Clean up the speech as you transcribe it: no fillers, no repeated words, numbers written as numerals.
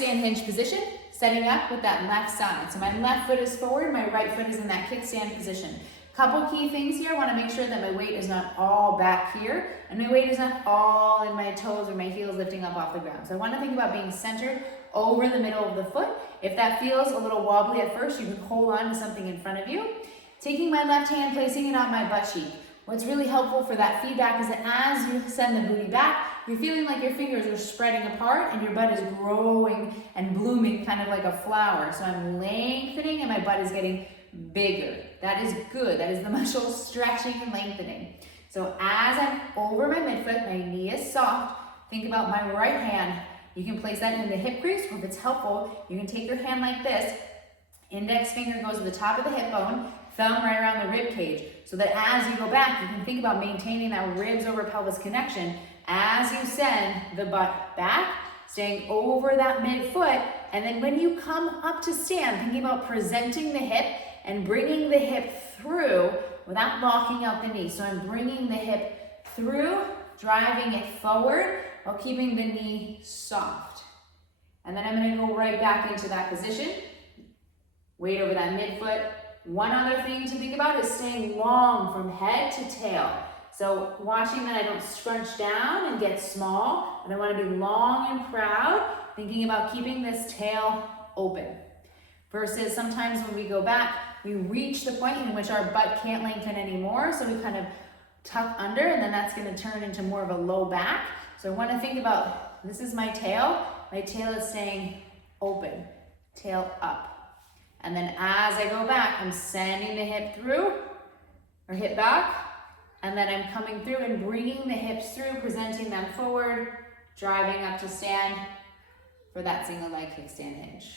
kickstand hinge position, setting up with that left side. So my left foot is forward, my right foot is in that kickstand position. Couple key things here. I want to make sure that my weight is not all back here and my weight is not all in my toes or my heels lifting up off the ground. So I want to think about being centered over the middle of the foot. If that feels a little wobbly at first, you can hold on to something in front of you. Taking my left hand, placing it on my butt cheek. What's really helpful for that feedback is that as you send the booty back, you're feeling like your fingers are spreading apart and your butt is growing and blooming kind of like a flower. So I'm lengthening and my butt is getting bigger. That is good. That is the muscle stretching and lengthening. So as I'm over my midfoot, my knee is soft. Think about my right hand. You can place that in the hip crease, or if it's helpful, you can take your hand like this. Index finger goes to the top of the hip bone, thumb right around the rib cage, so that as you go back, you can think about maintaining that ribs over pelvis connection as you send the butt back, staying over that midfoot, and then when you come up to stand, thinking about presenting the hip and bringing the hip through without locking out the knee. So I'm bringing the hip through, driving it forward while keeping the knee soft. And then I'm going to go right back into that position. Weight over that midfoot. One other thing to think about is staying long from head to tail. So watching that I don't scrunch down and get small, and I want to be long and proud, thinking about keeping this tail open. Versus sometimes when we go back, we reach the point in which our butt can't lengthen anymore, so we kind of tuck under, and then that's going to turn into more of a low back. So I want to think about, this is my tail is staying open, tail up. And then as I go back, I'm sending the hip through, or hip back, and then I'm coming through and bringing the hips through, presenting them forward, driving up to stand for that single leg kickstand hinge.